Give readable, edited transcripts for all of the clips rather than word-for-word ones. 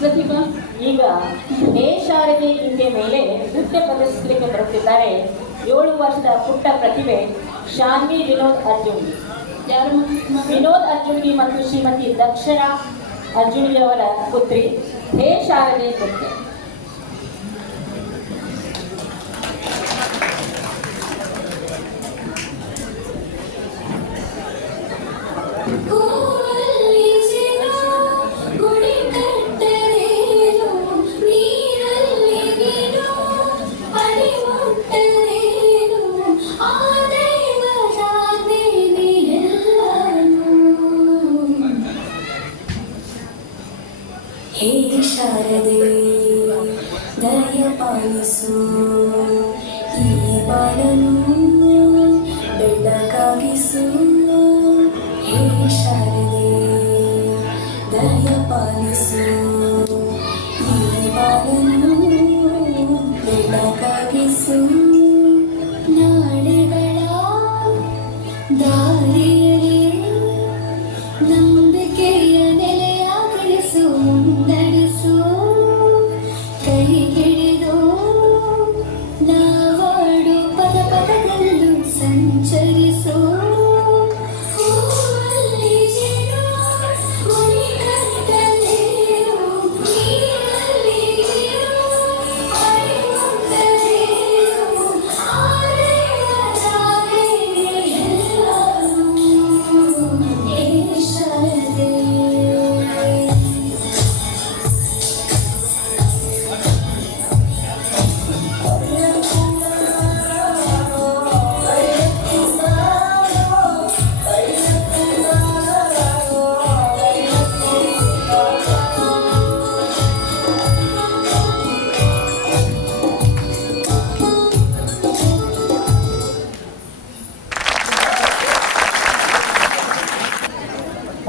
ಪ್ರತಿಭಾ ಈಗ ಹೇ ಶಾರದೆ ಹಿಂದೆ ಮೇಲೆ ನೃತ್ಯ ಪ್ರದರ್ಶಿಸಲಿಕ್ಕೆ ಬರುತ್ತಿದ್ದಾರೆ 7 ವರ್ಷದ ಪುಟ್ಟ ಪ್ರತಿಭೆ ಶಾನ್ವಿ ವಿನೋದ್ ಅರ್ಜುನ್ಗಿ. ಯಾರು? ವಿನೋದ್ ಅರ್ಜುನ್ಗಿ ಮತ್ತು ಶ್ರೀಮತಿ ದಕ್ಷರಾ ಅರ್ಜುನ್ಗಿ ಅವರ ಪುತ್ರಿ ಹೇ ಶಾರದೆ ನೃತ್ಯ. ಹೇ ಶಾರದೆ ದಯ ಪಾಲಿಸು ಈ ಬಾಳನು ಬೆಳಕಾಗಿಸು. ಹೇ ಶಾರದೆ ದಯ ಪಾಲಿಸು ಈ ಬಾಳನು ಬೆಳಕಾಗಿಸು. ನಾಳೆಗಳ ದಾರಿಯಲ್ಲಿ ನಂಬಿಕೆಯ ನೆಲೆಯಾಗಿಸು. ನಡೆಸು ಕೈ ಹಿಡಿದು ನಾವಾಡು ಪದ ಪದದಲ್ಲೂ ಸಂಚರಿಸು. ಹೂವಲ್ಲಿ ಜೇನು ಮಣಿ ಕಟ್ಟಲೇನು, ನೀರಲ್ಲಿ ನೀರು ಹರಿಯುತ್ತಲೇನು, ಆರೆಯ ದಾರಿ ಎಲ್ಲರೂ. ಹೇ ಶಾರದೆ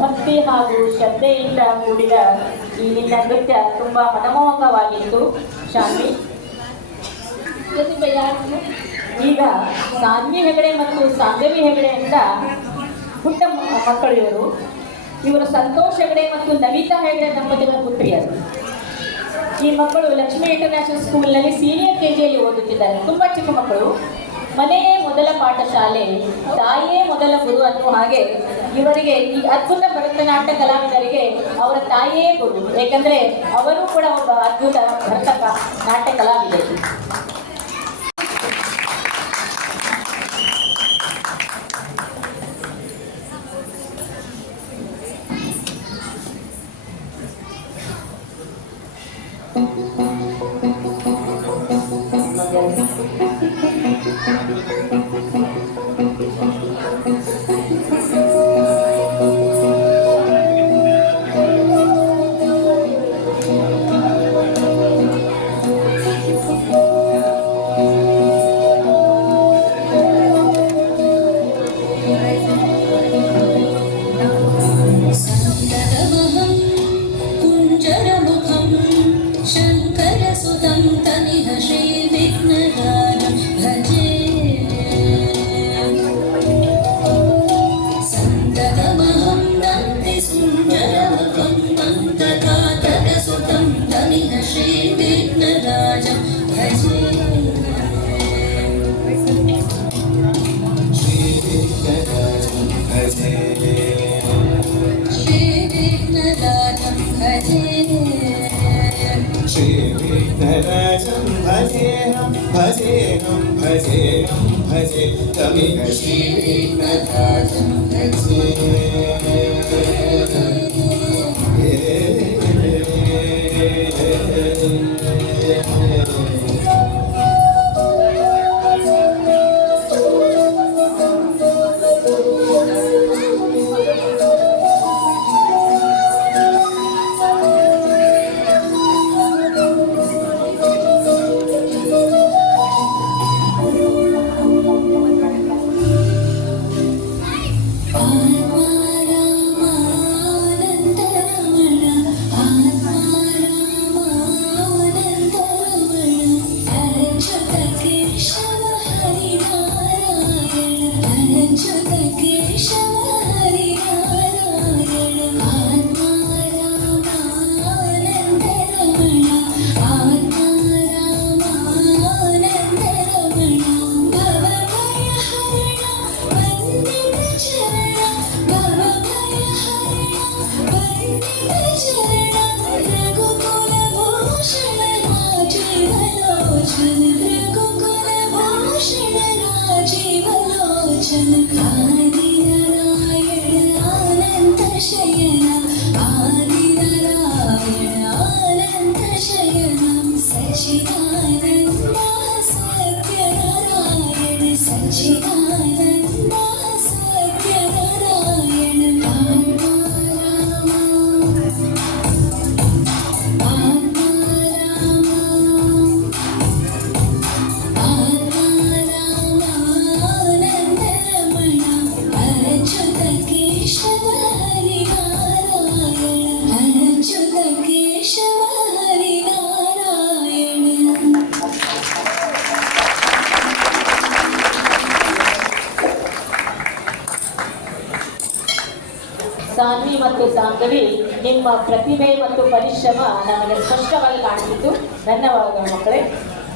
ಭಕ್ತಿ ಹಾಗೂ ಶ್ರದ್ಧೆಯಿಂದ ಕೂಡಿದ ಈ ನಿನ್ನ ನೃತ್ಯ ತುಂಬಾ ಮನಮೋಹಕವಾಗಿತ್ತು ಶಾನ್ವಿ. ಪ್ರತಿಭಾ ಯಾರು? ಈಗ ಸಾನ್ವಿ ಹೆಗಡೆ ಮತ್ತು ಸಾಂಗವಿ ಹೆಗಡೆ ಅಂತ ಪುಟ್ಟ ಮಕ್ಕಳು ಇವರು ಸಂತೋಷ್ ಹೆಗಡೆ ಮತ್ತು ನವಿತಾ ಹೆಗಡೆ ದಂಪತಿಗಳ ಪುತ್ರಿಯರು. ಈ ಮಕ್ಕಳು ಲಕ್ಷ್ಮೀ ಇಂಟರ್ನ್ಯಾಷನಲ್ ಸ್ಕೂಲ್ನಲ್ಲಿ ಸೀನಿಯರ್ KGಯಲ್ಲಿ ಓದುತ್ತಿದ್ದಾರೆ. ತುಂಬ ಚಿಕ್ಕ ಮಕ್ಕಳು. ಮನೆಯೇ ಮೊದಲ ಪಾಠಶಾಲೆ, ತಾಯಿಯೇ ಮೊದಲ ಗುರು ಅನ್ನುವ ಹಾಗೆ ಇವರಿಗೆ ಈ ಅದ್ಭುತ ಭರತನಾಟ್ಯ ಕಲಾವಿದರಿಗೆ ಅವರ ತಾಯಿಯೇ ಗುರು. ಏಕೆಂದರೆ ಅವರು ಕೂಡ ಒಬ್ಬ ಅದ್ಭುತ ನಾಟ್ಯ ಕಲಾವಿದೆ. ಸಂತತಮಹಂ ಕುಂಜರಮುಖಂ ಶಂಕರಸುತಂ ತನಿಹ ಶ್ರೀವಿಘ್ನರಾಜಂ ಭಜೆ. ಸಂತತಮಹಂ ದಂತಿಸುಂಜರಮುಖಂ ಮಂತ್ರಘಾತಕಸುತಂ ತನಿಹ ಶ್ರೀವಿಘ್ನರಾಜಂ ಭಜೆ. श्रीविघ्नराजं भजेऽहं भजेऽहं भजेऽहं भजे तमिह श्रीविघ्नराजं भजे. शयन आदिनारायण आनन्द शयन सच्चिदानन्द सत्यनारायण सच्चिदानन्द सत्यनारायण ಸಾನ್ವಿ ಮತ್ತು ಸಾಂಗವಿ, ನಿಮ್ಮ ಪ್ರತಿಭೆ ಮತ್ತು ಪರಿಶ್ರಮ ನಮಗೆ ಸ್ಪಷ್ಟವಾಗಿ ಕಾಣಿಸಿತು. ಧನ್ಯವಾದಗಳು ಮಕ್ಕಳೇ.